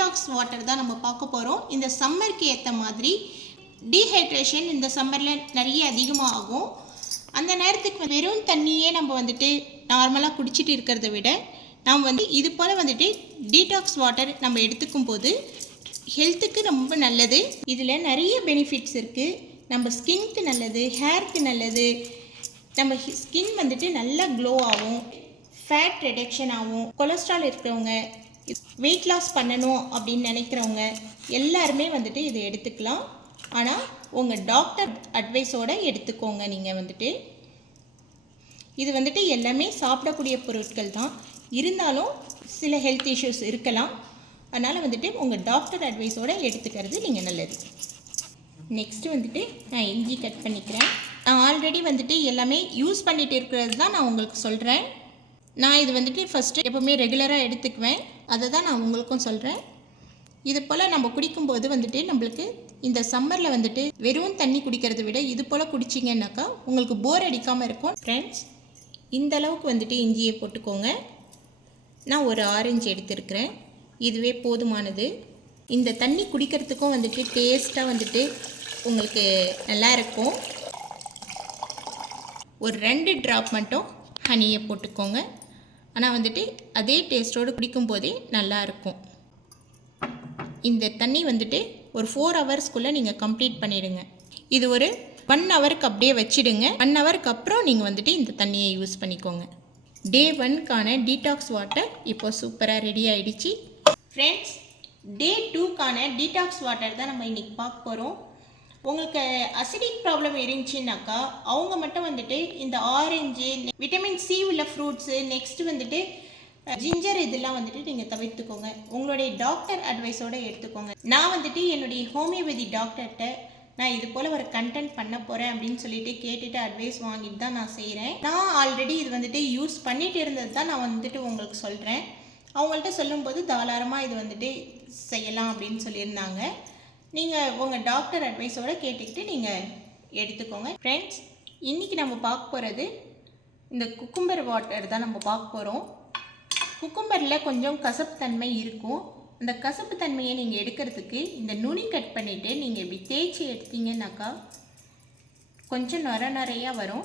Detox water தான் நம்ம பார்க்க போகிறோம். இந்த சம்மருக்கு ஏற்ற மாதிரி டீஹைட்ரேஷன் இந்த சம்மரில் நிறைய அதிகமாக ஆகும். அந்த நேரத்துக்கு வெறும் தண்ணியே நம்ம வந்துட்டு நார்மலாக குடிச்சிட்டு இருக்கிறத விட நாம் இது போல் டீடாக்ஸ் வாட்டர் நம்ம எடுத்துக்கும் போது ஹெல்த்துக்கு ரொம்ப நல்லது. இதில் நிறைய பெனிஃபிட்ஸ் இருக்குது. நம்ம ஸ்கின்க்கு நல்லது, ஹேருக்கு நல்லது. நம்ம ஸ்கின் நல்லா க்ளோ ஆகும், ஃபேட் ரிடக்ஷன் ஆகும். கொலஸ்ட்ரால் இருக்கிறவங்க, வெயிட் லாஸ் பண்ணணும் அப்படின்னு நினைக்கிறவங்க எல்லாருமே இதை எடுத்துக்கலாம். ஆனால் உங்கள் டாக்டர் அட்வைஸோடு எடுத்துக்கோங்க. நீங்கள் இது எல்லாமே சாப்பிடக்கூடிய பொருட்கள் தான், இருந்தாலும் சில ஹெல்த் இஷ்யூஸ் இருக்கலாம். அதனால் உங்கள் டாக்டர் அட்வைஸோடு எடுத்துக்கிறது நீங்கள் நல்லது. நெக்ஸ்ட்டு நான் இஞ்சி கட் பண்ணிக்கிறேன். நான் ஆல்ரெடி எல்லாமே யூஸ் பண்ணிகிட்டு இருக்கிறது தான் நான் உங்களுக்கு சொல்கிறேன். நான் இது ஃபஸ்ட்டு எப்போவுமே ரெகுலராக எடுத்துக்குவேன், அதை தான் நான் உங்களுக்கும் சொல்கிறேன். இது போல் நம்ம குடிக்கும்போது நம்மளுக்கு இந்த சம்மரில் வெறும் தண்ணி குடிக்கிறத விட இது போல் குடிச்சிங்கன்னாக்கா உங்களுக்கு போர் அடிக்காமல் இருக்கும். ஃப்ரெண்ட்ஸ், இந்த அளவுக்கு இஞ்சியை போட்டுக்கோங்க. நான் ஒரு ஆரஞ்சு எடுத்துருக்கிறேன், இதுவே போதுமானது. இந்த தண்ணி குடிக்கிறதுக்கும் டேஸ்ட்டாக உங்களுக்கு நல்லா இருக்கும். ஒரு 2 ட்ராப் மட்டும் ஹனியை போட்டுக்கோங்க. ஆனால் அதே டேஸ்ட்டோடு குடிக்கும்போதே நல்லாயிருக்கும். இந்த தண்ணி ஒரு 4 ஹவர்ஸ்க்குள்ளே நீங்கள் கம்ப்ளீட் பண்ணிவிடுங்க. இது ஒரு 1 ஹவருக்கு அப்படியே வச்சுடுங்க. 1 ஹவருக்கு அப்புறம் நீங்கள் இந்த தண்ணியை யூஸ் பண்ணிக்கோங்க. டே 1க்கான டீடாக்ஸ் வாட்டர் இப்போ சூப்பராக ரெடி ஆகிடுச்சு. ஃப்ரெண்ட்ஸ், டே 2க்கான டீடாக்ஸ் வாட்டர் தான் நம்ம இன்றைக்கி பார்க்க போகிறோம். உங்களுக்கு அசிடிக் ப்ராப்ளம் இருந்துச்சுன்னாக்கா அவங்க மட்டும் இந்த ஆரஞ்சு, விட்டமின் சி உள்ள ஃப்ரூட்ஸு, நெக்ஸ்ட்டு ஜிஞ்சர் இதெல்லாம் நீங்கள் தவிர்த்துக்கோங்க. உங்களுடைய டாக்டர் அட்வைஸோடு எடுத்துக்கோங்க. நான் என்னுடைய ஹோமியோபதி டாக்டர்கிட்ட நான் இது போல் ஒரு கண்டென்ட் பண்ண போகிறேன் அப்படின்னு சொல்லிட்டு கேட்டுட்டு அட்வைஸ் வாங்கிட்டு தான் நான் செய்கிறேன். நான் ஆல்ரெடி இது யூஸ் பண்ணிகிட்டு இருந்தது தான் நான் உங்களுக்கு சொல்கிறேன். அவங்கள்ட்ட சொல்லும்போது தாராளமாக இது செய்யலாம் அப்படின்னு சொல்லியிருந்தாங்க. நீங்கள் உங்கள் டாக்டர் அட்வைஸோடு கேட்டுக்கிட்டு நீங்கள் எடுத்துக்கோங்க. ஃப்ரெண்ட்ஸ், இன்றைக்கி நம்ம பார்க்க போகிறது இந்த குக்கும்பர் வாட்டர் தான் நம்ம பார்க்க போகிறோம். குக்கும்பரில் கொஞ்சம் கசப்பு தன்மை இருக்கும். அந்த கசப்பு தன்மையை நீங்கள் எடுக்கிறதுக்கு இந்த நுனி கட் பண்ணிவிட்டு நீங்கள் இப்படி தேய்ச்சி எடுத்தீங்கன்னாக்கா கொஞ்சம் நுரையாக வரும்.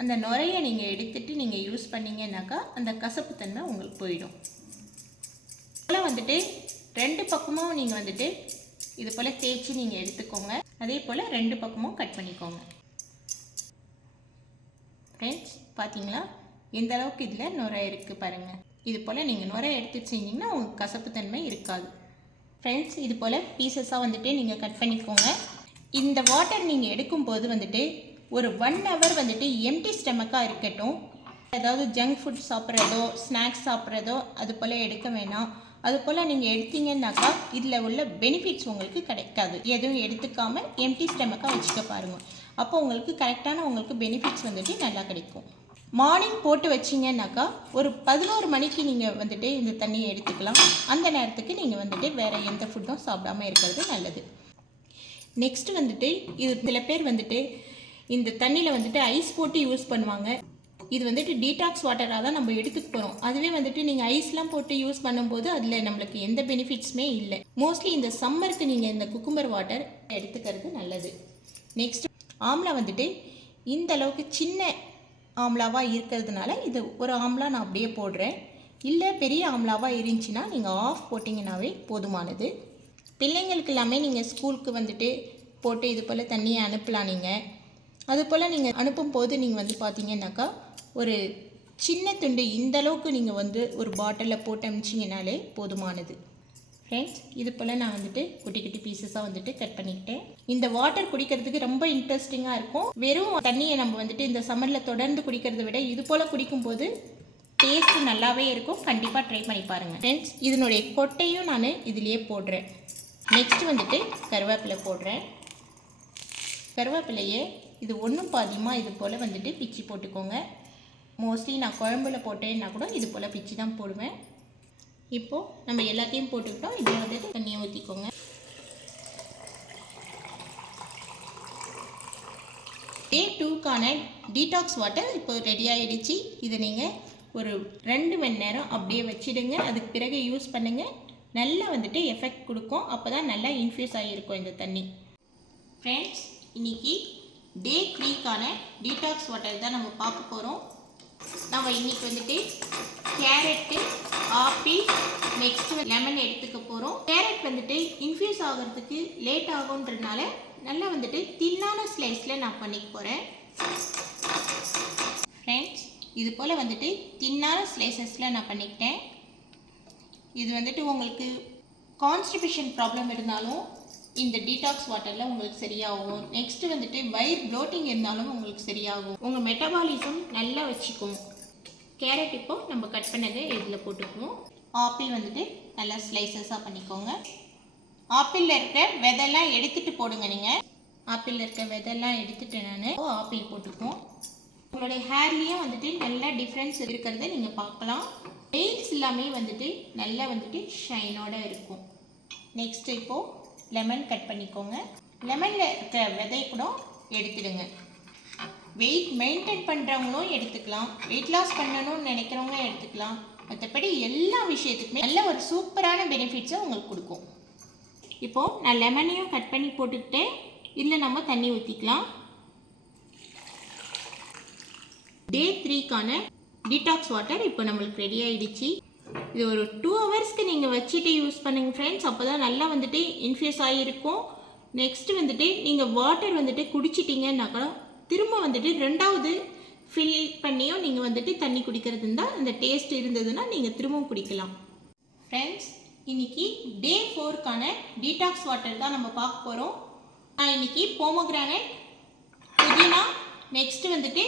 அந்த நுரையை நீங்கள் எடுத்துகிட்டு நீங்கள் யூஸ் பண்ணிங்கன்னாக்கா அந்த கசப்பு தன்மை உங்களுக்கு போயிடும். அதெல்லாம் 2 பக்கமும் நீங்கள் இது போல் தேய்ச்சி நீங்கள் எடுத்துக்கோங்க. அதே போல் 2 பக்கமும் கட் பண்ணிக்கோங்க. ஃப்ரெண்ட்ஸ், பார்த்தீங்களா எந்த அளவுக்கு இதில் நுரை இருக்குது பாருங்கள். இது போல் நீங்கள் நுரை எடுத்து செஞ்சிங்கன்னா உங்களுக்கு கசப்புத்தன்மை இருக்காது. ஃப்ரெண்ட்ஸ், இது போல் பீசஸாக நீங்கள் கட் பண்ணிக்கோங்க. இந்த வாட்டர் நீங்கள் எடுக்கும்போது ஒரு 1 ஹவர் எம்டி ஸ்டமக்காக இருக்கட்டும். ஏதாவது ஜங்க் ஃபுட் சாப்பிட்றதோ, ஸ்நாக்ஸ் சாப்பிட்றதோ அது போல் எடுக்க வேணாம். அது போல் நீங்கள் எடுத்தீங்கன்னாக்கா இதில் உள்ள பெனிஃபிட்ஸ் உங்களுக்கு கிடைக்காது. எதுவும் எடுத்துக்காமல் எம்டி ஸ்டமக்காக வச்சுக்க பாருங்கள். அப்போ உங்களுக்கு கரெக்டான உங்களுக்கு பெனிஃபிட்ஸ் நல்லா கிடைக்கும். மார்னிங் போட்டு வச்சிங்கன்னாக்கா ஒரு 11 மணிக்கு நீங்கள் இந்த தண்ணியை எடுத்துக்கலாம். அந்த நேரத்துக்கு நீங்கள் வேறு எந்த ஃபுட்டும் சாப்பிடாமல் இருக்கிறது நல்லது. நெக்ஸ்ட்டு இது சில பேர் இந்த தண்ணியில் ஐஸ் போட்டு யூஸ் பண்ணுவாங்க. இது டீடாக்ஸ் வாட்டராக தான் நம்ம எடுத்துக்க போகிறோம். அதுவே நீங்கள் ஐஸ்லாம் போட்டு யூஸ் பண்ணும்போது அதில் நம்மளுக்கு எந்த பெனிஃபிட்ஸுமே இல்லை. மோஸ்ட்லி இந்த சம்மருக்கு நீங்கள் இந்த குக்கும்பர் வாட்டர் எடுத்துக்கிறது நல்லது. நெக்ஸ்ட், ஆம்லா இந்த அளவுக்கு சின்ன ஆம்லாவாக இருக்கிறதுனால இது ஒரு ஆம்லா நான் அப்படியே போடுறேன். இல்லை பெரிய ஆம்லாவாக இருந்துச்சுன்னா நீங்கள் ஆஃப் போட்டிங்கன்னாவே போதுமானது. பிள்ளைங்களுக்கு எல்லாமே நீங்கள் ஸ்கூலுக்கு போட்டு இது போல் தண்ணியை அனுப்பலாம். நீங்கள் அது போல் நீங்கள் அனுப்பும்போது நீங்கள் பார்த்தீங்கன்னாக்கா ஒரு சின்ன துண்டு இந்த அளவுக்கு நீங்கள் ஒரு பாட்டிலில் போட்டு அனுப்பிச்சிங்கனாலே போதுமானது. ஃப்ரெண்ட்ஸ், இது போல் நான் குட்டி குட்டி பீசஸாக கட் பண்ணிக்கிட்டேன். இந்த வாட்டர் குடிக்கிறதுக்கு ரொம்ப இன்ட்ரெஸ்டிங்காக இருக்கும். வெறும் தண்ணியை நம்ம இந்த சம்மரில் தொடர்ந்து குடிக்கிறத விட இது போல் குடிக்கும்போது டேஸ்ட்டு நல்லாவே இருக்கும். கண்டிப்பாக ட்ரை பண்ணி பாருங்கள். ஃப்ரெண்ட்ஸ், இதனுடைய கொட்டையும் நான் இதிலேயே போடுறேன். நெக்ஸ்ட்டு கருவேப்பிலை போடுறேன். கருவேப்பிலையே இது ஒன்றும் பாதியமாக இது போல் பிச்சு போட்டுக்கோங்க. மோஸ்ட்லி நான் குழம்புல போட்டேன்னா கூட இது போல் பிச்சு தான் போடுவேன். இப்போது நம்ம எல்லாத்தையும் போட்டுக்கிட்டோம். இதில் தண்ணியை ஊற்றிக்கோங்க. டே 2க்கான டீடாக்ஸ் வாட்டர் இப்போ ரெடி ஆகிடுச்சு. இதை நீங்கள் ஒரு 2 மணி நேரம் அப்படியே வச்சிடுங்க. அதுக்கு பிறகு யூஸ் பண்ணுங்கள். நல்லா வந்துட்டு எஃபெக்ட் கொடுக்கும். அப்போ தான் நல்லா இன்ஃப்யூஸ் ஆகியிருக்கும் இந்த தண்ணி. ஃப்ரெண்ட்ஸ், இன்றைக்கி டே 3க்கான டீடாக்ஸ் வாட்டர் தான் நம்ம பார்க்க போகிறோம். நம்ம இன்றைக்கி வந்துட்டு கேரட்டு, ஆப்பிள், நெக்ஸ்ட் லெமன் எடுத்துக்க போகிறோம். கேரட் வந்துட்டு இன்ஃப்யூஸ் ஆகிறதுக்கு லேட் ஆகுன்றதுனால நல்லா வந்துட்டு தின்னான ஸ்லைஸில் நான் பண்ணிக்க போகிறேன். ஃப்ரெண்ட்ஸ், இது போல் வந்துட்டு தின்னான ஸ்லைசஸில் நான் பண்ணிக்கிட்டேன். இது வந்துட்டு உங்களுக்கு கான்ஸ்டிபேஷன் ப்ராப்ளம் இருந்தாலும் இந்த டீடாக்ஸ் வாட்டரில் உங்களுக்கு சரியாகும். நெக்ஸ்ட்டு வந்துட்டு வயிறு ப்ளோட்டிங் இருந்தாலும் உங்களுக்கு சரியாகும். உங்கள் மெட்டபாலிசம் நல்லா வச்சுக்கும். கேரட் இப்போ நம்ம கட் பண்ணதை இதில் போட்டுக்குவோம். ஆப்பிள் வந்துட்டு நல்லா ஸ்லைசஸாக பண்ணிக்கோங்க. ஆப்பிளில் இருக்க விதையெல்லாம் எடுத்துகிட்டு போடுங்க. நீங்கள் ஆப்பிளில் இருக்க விதையெல்லாம் எடுத்துகிட்டு நான் ஆப்பிள் போட்டுக்குவோம். உங்களுடைய ஹேர்லேயும் வந்துட்டு நல்லா டிஃப்ரென்ஸ் இருக்கிறத நீங்கள் பார்க்கலாம். நெயில்ஸ் எல்லாமே வந்துட்டு நல்லா வந்துட்டு ஷைனோடு இருக்கும். நெக்ஸ்ட்டு இப்போது லெமன் கட் பண்ணிக்கோங்க. லெமனில் இருக்க விதை கூட எடுத்துடுங்க. வெயிட் மெயின்டைன் பண்ணுறவங்களும் எடுத்துக்கலாம், வெயிட் லாஸ் பண்ணணும்னு நினைக்கிறவங்க எடுத்துக்கலாம். மற்றபடி எல்லா விஷயத்துக்குமே நல்ல ஒரு சூப்பரான பெனிஃபிட்ஸை உங்களுக்கு கொடுக்கும். இப்போது நான் லெமனையும் கட் பண்ணி போட்டுக்கிட்டேன். இதில் நம்ம தண்ணி ஊற்றிக்கலாம். டே 3க்கான டீடாக்ஸ் வாட்டர் இப்போ நம்மளுக்கு ரெடி ஆகிடுச்சு. இது ஒரு 2 ஹவர்ஸ்க்கு நீங்கள் வச்சுட்டு யூஸ் பண்ணுங்கள் ஃப்ரெண்ட்ஸ். அப்போ தான் நல்லா வந்துட்டு இன்ஃப்யூஸ் ஆகியிருக்கும். நெக்ஸ்ட்டு வந்துட்டு நீங்கள் வாட்டர் வந்துட்டு குடிச்சிட்டிங்கன்னாக்கா திரும்ப வந்துட்டு 2வது ஃபில் பண்ணியும் நீங்கள் வந்துட்டு தண்ணி குடிக்கிறது இருந்தால் அந்த டேஸ்ட் இருந்ததுன்னா நீங்கள் திரும்பவும் குடிக்கலாம். ஃப்ரெண்ட்ஸ், இன்றைக்கி டே 4க்கான டீடாக்ஸ் வாட்டர் தான் நம்ம பார்க்க போகிறோம். நான் இன்றைக்கி போமோகிரானட், புதினா, நெக்ஸ்ட்டு வந்துட்டு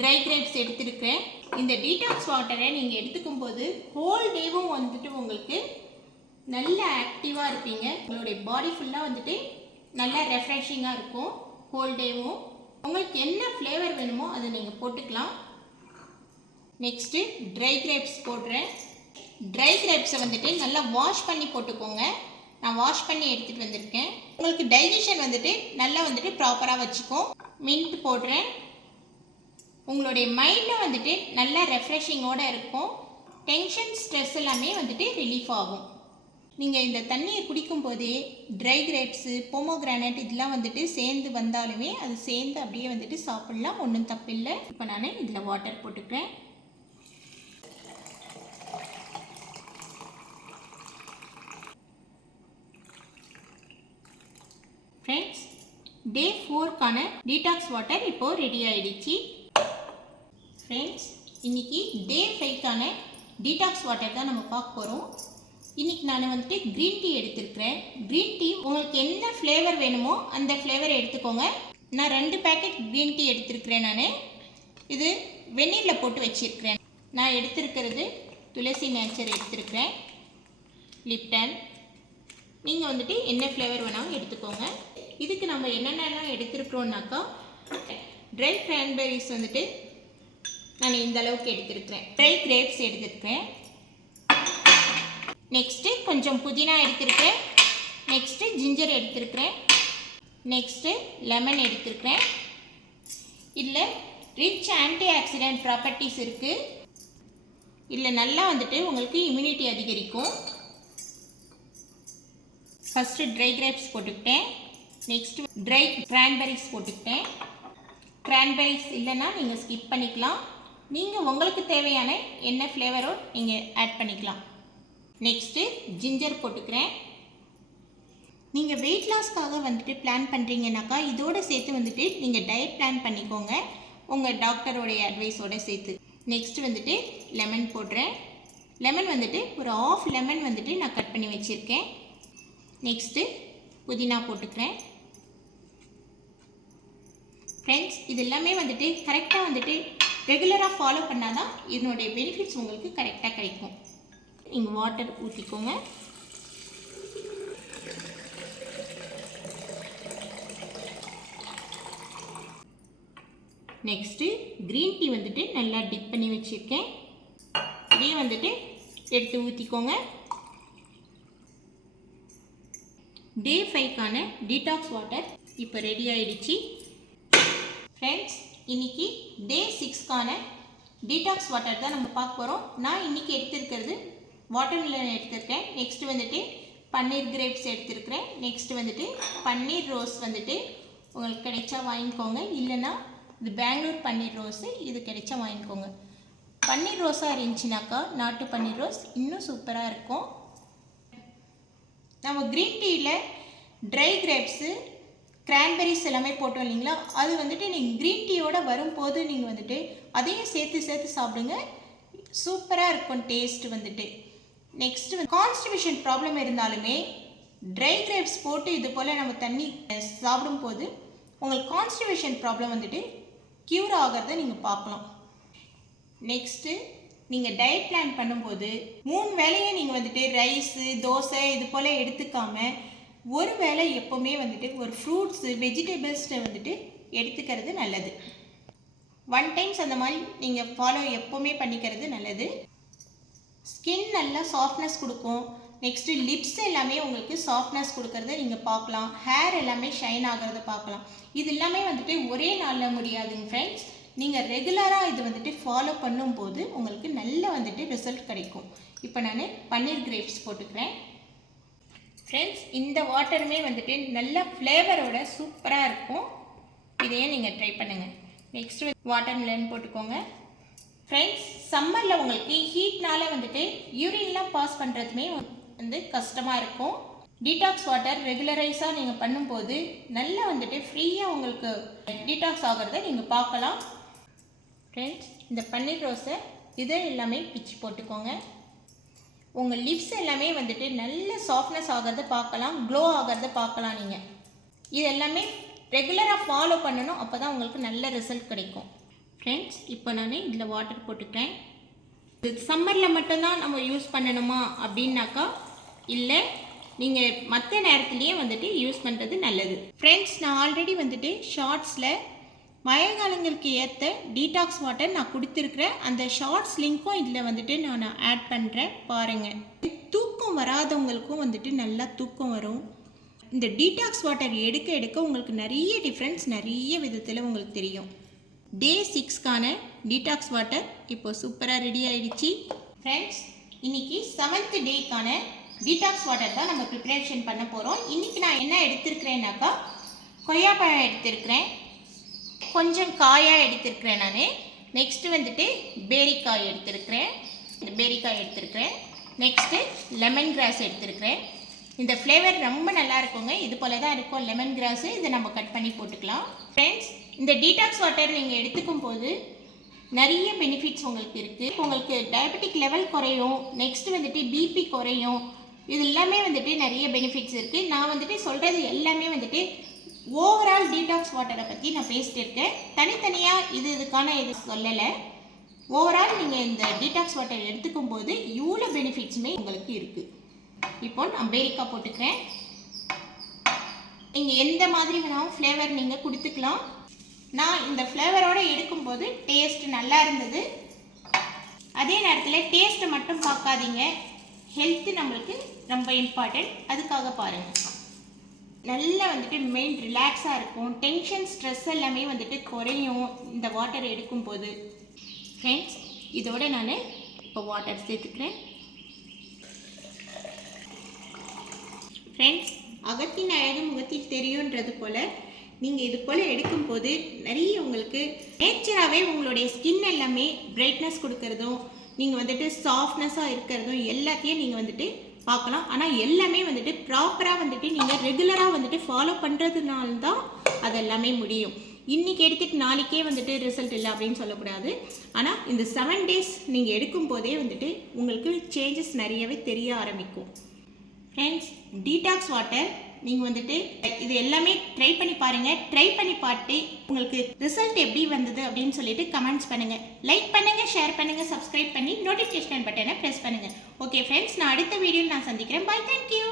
ட்ரை கிரேப்ஸ் எடுத்துருக்கிறேன். இந்த டீடாக்ஸ் வாட்டரை நீங்கள் எடுத்துக்கும் போது ஹோல் டேவும் வந்துட்டு உங்களுக்கு நல்ல ஆக்டிவாக இருப்பீங்க. உங்களுடைய பாடி ஃபுல்லாக வந்துட்டு நல்லா ரெஃப்ரெஷிங்காக இருக்கும் ஹோல் டேவும். உங்களுக்கு என்ன ஃப்ளேவர் வேணுமோ அதை நீங்கள் போட்டுக்கலாம். நெக்ஸ்ட்டு ட்ரை கிரேப்ஸ் போடுறேன். ட்ரை கிரேப்ஸை வந்துட்டு நல்லா வாஷ் பண்ணி போட்டுக்கோங்க. நான் வாஷ் பண்ணி எடுத்துகிட்டு வந்திருக்கேன். உங்களுக்கு டைஜஷன் வந்துட்டு நல்லா வந்துட்டு ப்ராப்பராக வச்சுக்கும். மின்ட் போடுறேன். உங்களுடைய மைண்டில் வந்துட்டு நல்லா ரெஃப்ரெஷிங்கோடு இருக்கும். டென்ஷன், ஸ்ட்ரெஸ் எல்லாமே வந்துட்டு ரிலீஃப் ஆகும். நீங்கள் இந்த தண்ணியை குடிக்கும் போதே ட்ரை கிரேப்ஸு, போமோகிரானட் இதெல்லாம் வந்துட்டு சேர்ந்து வந்தாலுமே அது சேர்ந்து அப்படியே வந்துட்டு சாப்பிட்லாம், ஒன்றும் தப்பில்லை. இப்போ நான் இதில் வாட்டர் போட்டுக்கிறேன். ஃப்ரெண்ட்ஸ், டே 4க்கான டீடாக்ஸ் வாட்டர் இப்போது ரெடி ஆகிடுச்சு. ஃப்ரெண்ட்ஸ், இன்றைக்கி டே 5க்கான டீடாக்ஸ் வாட்டர் தான் நம்ம பார்க்க போகிறோம். இன்றைக்கி நான் வந்துட்டு க்ரீன் டீ எடுத்துருக்கிறேன். க்ரீன் டீ உங்களுக்கு என்ன ஃப்ளேவர் வேணுமோ அந்த ஃப்ளேவர் எடுத்துக்கோங்க. நான் 2 பேக்கெட் க்ரீன் டீ எடுத்துருக்கிறேன். நான் இது வெந்நீரில் போட்டு வச்சுருக்கிறேன். நான் எடுத்துருக்கிறது துளசி நேச்சர் எடுத்துருக்கிறேன், லிப்டன். நீங்கள் வந்துட்டு என்ன ஃப்ளேவர் வேணாலும் எடுத்துக்கோங்க. இதுக்கு நம்ம என்னென்னலாம் எடுத்துருக்குறோன்னாக்கா ட்ரை கிரான்பெரிஸ் வந்துட்டு நான் இந்த அளவுக்கு எடுத்துருக்கிறேன். ட்ரை கிரேப்ஸ் எடுத்துருக்கேன். நெக்ஸ்ட்டு கொஞ்சம் புதினா எடுத்துருக்கேன். நெக்ஸ்ட்டு ஜிஞ்சர் எடுத்துருக்கிறேன். நெக்ஸ்ட்டு லெமன் எடுத்துருக்கிறேன். இதில் ரிச் ஆன்டி ஆக்சிடென்ட் ப்ராப்பர்ட்டிஸ் இருக்குது. இதில் நல்லா வந்துட்டு உங்களுக்கு இம்யூனிட்டி அதிகரிக்கும். ஃபஸ்ட்டு ட்ரை கிரேப்ஸ் போட்டுக்கிட்டேன். நெக்ஸ்ட்டு ட்ரை கிரான்பெரிஸ் போட்டுக்கிட்டேன். கிரான்பெரிஸ் இல்லைன்னா நீங்கள் ஸ்கிப் பண்ணிக்கலாம். நீங்கள் உங்களுக்கு தேவையான என்ன ஃப்ளேவரோ நீங்கள் ஆட் பண்ணிக்கலாம். நெக்ஸ்ட்டு ஜிஞ்சர் போட்டுக்கிறேன். நீங்கள் வெயிட் லாஸ்க்காக வந்துட்டு பிளான் பண்ணுறீங்கன்னாக்கா இதோடு சேர்த்து வந்துட்டு நீங்கள் டயட் பிளான் பண்ணிக்கோங்க, உங்கள் டாக்டரோடைய அட்வைஸோடு சேர்த்து. நெக்ஸ்ட்டு வந்துட்டு லெமன் போடுறேன். லெமன் வந்துட்டு ஒரு 1/2 லெமன் வந்துட்டு நான் கட் பண்ணி வச்சுருக்கேன். நெக்ஸ்ட்டு புதினா போட்டுக்கிறேன். ஃப்ரெண்ட்ஸ், இது எல்லாமே வந்துட்டு கரெக்டாக வந்துட்டு ரெகுலராக ஃபாலோ பண்ணால் தான் இதனுடைய பெனிஃபிட்ஸ் உங்களுக்கு கரெக்டாக கிடைக்கும். நீங்கள் வாட்டர் ஊற்றிக்கோங்க. நெக்ஸ்ட்டு க்ரீன் டீ வந்துட்டு நல்லா டிப் பண்ணி வச்சுருக்கேன். இதையும் வந்துட்டு எடுத்து ஊற்றிக்கோங்க. டே 5க்கான டீடாக்ஸ் வாட்டர் இப்போ ரெடி ஆகிடுச்சு. ஃப்ரெண்ட்ஸ், இன்றைக்கி டே 6க்கான டீடாக்ஸ் வாட்டர் தான் நம்ம பார்க்க போகிறோம். நான் இன்றைக்கி எடுத்துருக்கிறது வாட்டர்மெலன் எடுத்திருக்கேன். நெக்ஸ்ட் வந்துட்டு பன்னீர் கிரேப்ஸ் எடுத்திருக்கிறேன். நெக்ஸ்ட் வந்துட்டு பன்னீர் ரோஸ் வந்துட்டு உங்களுக்கு கிடைச்சா வாங்கிக்கோங்க, இல்லைன்னா இது பெங்களூர் பன்னீர் ரோஸு, இது கிடைச்சா வாங்கிக்கோங்க. பன்னீர் ரோஸாக இருந்துச்சுனாக்கா நாட்டு பன்னீர் ரோஸ் இன்னும் சூப்பராக இருக்கும். நம்ம க்ரீன் டீயில் ட்ரை கிரேப்ஸு கிரான்பெரிஸ் எல்லாமே போட்டோம் இல்லைங்களா, அது வந்துட்டு நீங்கள் க்ரீன் டீயோடு வரும்போது நீங்கள் வந்துட்டு அதையும் சேர்த்து சாப்பிடுங்க, சூப்பராக இருக்கும் டேஸ்ட் வந்துட்டு. நெக்ஸ்ட்டு கான்ஸ்டிபேஷன் ப்ராப்ளம் இருந்தாலுமே ட்ரை கிரேப்ஸ் போட்டு இது போல் நம்ம தண்ணி சாப்பிடும்போது உங்களுக்கு கான்ஸ்டிபேஷன் ப்ராப்ளம் வந்துட்டு க்யூர் ஆகிறத நீங்கள் பார்க்கலாம். நெக்ஸ்ட்டு நீங்கள் டயட் பிளான் பண்ணும்போது 3 வேளையும் நீங்கள் வந்துட்டு ரைஸு தோசை இது போல் எடுத்துக்காமல் ஒரு வேளை எப்போவுமே வந்துட்டு ஒரு ஃப்ரூட்ஸு வெஜிடபிள்ஸை வந்துட்டு எடுத்துக்கிறது நல்லது. 1 டைம்ஸ் அந்த மாதிரி நீங்கள் ஃபாலோ எப்போவுமே பண்ணிக்கிறது நல்லது. ஸ்கின் நல்லா சாஃப்ட்னஸ் கொடுக்கும். நெக்ஸ்ட்டு லிப்ஸ் எல்லாமே உங்களுக்கு சாஃப்ட்னஸ் கொடுக்கறத நீங்கள் பார்க்கலாம். ஹேர் எல்லாமே ஷைன் ஆகிறத பார்க்கலாம். இது எல்லாமே வந்துட்டு ஒரே நாளில் முடியாதுங்க ஃப்ரெண்ட்ஸ். நீங்கள் ரெகுலராக இது வந்துட்டு ஃபாலோ பண்ணும்போது உங்களுக்கு நல்ல வந்துட்டு ரிசல்ட் கிடைக்கும். இப்போ நான் பன்னீர் கிரேப்ஸ் போட்டுக்கிறேன். ஃப்ரெண்ட்ஸ், இந்த வாட்டருமே வந்துட்டு நல்ல ஃப்ளேவரோட சூப்பராக இருக்கும். இதையே நீங்கள் ட்ரை பண்ணுங்கள். நெக்ஸ்ட்டு வாட்டர்மெலன் போட்டுக்கோங்க. ஃப்ரெண்ட்ஸ், சம்மரில் உங்களுக்கு ஹீட்னால் வந்துட்டு யூரின்லாம் பாஸ் பண்ணுறதுமே வந்து கஷ்டமாக இருக்கும். டீடாக்ஸ் வாட்டர் ரெகுலரைஸாக நீங்கள் பண்ணும்போது நல்லா வந்துட்டு ஃப்ரீயாக உங்களுக்கு டீடாக்ஸ் ஆகிறத நீங்கள் பார்க்கலாம். ஃப்ரெண்ட்ஸ், இந்த பன்னீர் ரோஸை இதை எல்லாமே பிச்சு போட்டுக்கோங்க. உங்கள் லிப்ஸ் எல்லாமே வந்துட்டு நல்ல சாஃப்ட்னஸ் ஆகிறத பார்க்கலாம், க்ளோ ஆகிறத பார்க்கலாம். நீங்கள் இது எல்லாமே ரெகுலராக ஃபாலோ பண்ணணும், அப்போ தான் உங்களுக்கு நல்ல ரிசல்ட் கிடைக்கும். ஃப்ரெண்ட்ஸ், இப்போ நான் இதில் வாட்டர் போட்டுக்கிறேன். இது சம்மரில் மட்டும்தான் நம்ம யூஸ் பண்ணணுமா அப்படின்னாக்கா இல்லை, நீங்கள் மற்ற நேரத்துலேயே வந்துட்டு யூஸ் பண்ணுறது நல்லது. ஃப்ரெண்ட்ஸ், நான் ஆல்ரெடி வந்துட்டு ஷார்ட்ஸில் மழைக்காலங்களுக்கு ஏற்ற டீடாக்ஸ் வாட்டர் நான் கொடுத்துருக்குறேன். அந்த ஷார்ட்ஸ் லிங்க்கும் இதில் வந்துட்டு நான் ஆட் பண்ணுறேன், பாருங்கள். தூக்கம் வராதவங்களுக்கும் வந்துட்டு நல்லா தூக்கம் வரும். இந்த டீடாக்ஸ் வாட்டர் எடுக்க எடுக்க உங்களுக்கு நிறைய டிஃப்ரென்ஸ் நிறைய விதத்தில் உங்களுக்கு தெரியும். டே 6க்கான டீடாக்ஸ் வாட்டர் இப்போ சூப்பராக ரெடி ஆகிடுச்சு. ஃப்ரெண்ட்ஸ், இன்றைக்கி 7th டேக்கான டீடாக்ஸ் வாட்டர் தான் நம்ம ப்ரிப்பரேஷன் பண்ண போகிறோம். இன்றைக்கி நான் என்ன எடுத்திருக்கிறேன்னாக்கா கொய்யாப்பழம் எடுத்திருக்கிறேன், கொஞ்சம் காயாக எடுத்திருக்கிறேன் நான். நெக்ஸ்ட்டு வந்துட்டு பேரிக்காய் எடுத்திருக்கிறேன், இந்த பேரிக்காய் எடுத்திருக்கிறேன். நெக்ஸ்ட்டு லெமன் கிராஸ் எடுத்திருக்கிறேன். இந்த ஃப்ளேவர் ரொம்ப நல்லா இருக்குங்க, இது போல தான் இருக்கும் லெமன் கிராஸு. இதை நம்ம கட் பண்ணி போட்டுக்கலாம். ஃப்ரெண்ட்ஸ், இந்த டீடாக்ஸ் வாட்டர் நீங்கள் எடுத்துக்கும் போது நிறைய பெனிஃபிட்ஸ் உங்களுக்கு இருக்குது. உங்களுக்கு டயபெட்டிக் லெவல் குறையும், நெக்ஸ்ட்டு வந்துட்டு பிபி குறையும், இது எல்லாமே வந்துட்டு நிறைய பெனிஃபிட்ஸ் இருக்குது. நான் வந்துட்டு சொல்கிறது எல்லாமே வந்துட்டு ஓவரால் டீடாக்ஸ் வாட்டரை பற்றி நான் பேசிட்டு இருக்கேன். தனித்தனியாக இதுக்கான இது சொல்லலை. ஓவரால் நீங்கள் இந்த டீடாக்ஸ் வாட்டர் எடுத்துக்கும் போது இவ்வளோ பெனிஃபிட்ஸுமே உங்களுக்கு இருக்குது. இப்போ நான் பேரிக்காய் போட்டுக்கிறேன். நீங்கள் எந்த மாதிரி வேணாலும் ஃப்ளேவர் நீங்கள் கொடுத்துக்கலாம். நான் இந்த ஃப்ளேவரோடு எடுக்கும்போது டேஸ்ட் நல்லா இருந்தது. அதே நேரத்தில் டேஸ்ட்டை மட்டும் பார்க்காதீங்க, ஹெல்த்து நம்மளுக்கு ரொம்ப இம்பார்ட்டன்ட், அதுக்காக பாருங்கள். நல்லா வந்துட்டு மைண்ட் ரிலாக்ஸாக இருக்கும், டென்ஷன் ஸ்ட்ரெஸ் எல்லாமே வந்துட்டு குறையும் இந்த வாட்டர் எடுக்கும்போது. ஃப்ரெண்ட்ஸ், இதோட நான் இப்போ வாட்டர் சேர்த்துக்கிறேன். ஃப்ரெண்ட்ஸ், அகத்தின் அழகு முகத்தில் தெரியுன்றது போல் நீங்கள் இது போல் எடுக்கும்போது நிறைய உங்களுக்கு நேச்சராகவே உங்களுடைய ஸ்கின் எல்லாமே பிரைட்னஸ் கொடுக்கறதும் நீங்கள் வந்துட்டு சாஃப்ட்னஸாக இருக்கிறதும் எல்லாத்தையும் நீங்கள் வந்துட்டு பார்க்கலாம். ஆனால் எல்லாமே வந்துட்டு ப்ராப்பராக வந்துட்டு நீங்கள் ரெகுலராக வந்துட்டு ஃபாலோ பண்ணுறதுனால தான் அது எல்லாமே முடியும். இன்றைக்கி எடுத்துட்டு நாளைக்கே வந்துட்டு ரிசல்ட் இல்லை அப்படின்னு சொல்லக்கூடாது. ஆனால் இந்த 7 days நீங்கள் எடுக்கும் போதே வந்துட்டு உங்களுக்கு சேஞ்சஸ் நிறையவே தெரிய ஆரம்பிக்கும். ஃப்ரெண்ட்ஸ், டீடாக்ஸ் வாட்டர் நீங்கள் வந்துட்டு இது எல்லாமே ட்ரை பண்ணி பாருங்கள். ட்ரை பண்ணி பார்த்து உங்களுக்கு ரிசல்ட் எப்படி வந்தது அப்படின்னு சொல்லிட்டு கமெண்ட்ஸ் பண்ணுங்கள். லைக் பண்ணுங்கள், ஷேர் பண்ணுங்கள், சப்ஸ்கிரைப் பண்ணி நோட்டிஃபிகேஷன் பட்டனை ப்ரெஸ் பண்ணுங்கள். ஓகே ஃப்ரெண்ட்ஸ், நான் அடுத்த வீடியோவில் நான் சந்திக்கிறேன். Bye, thank you.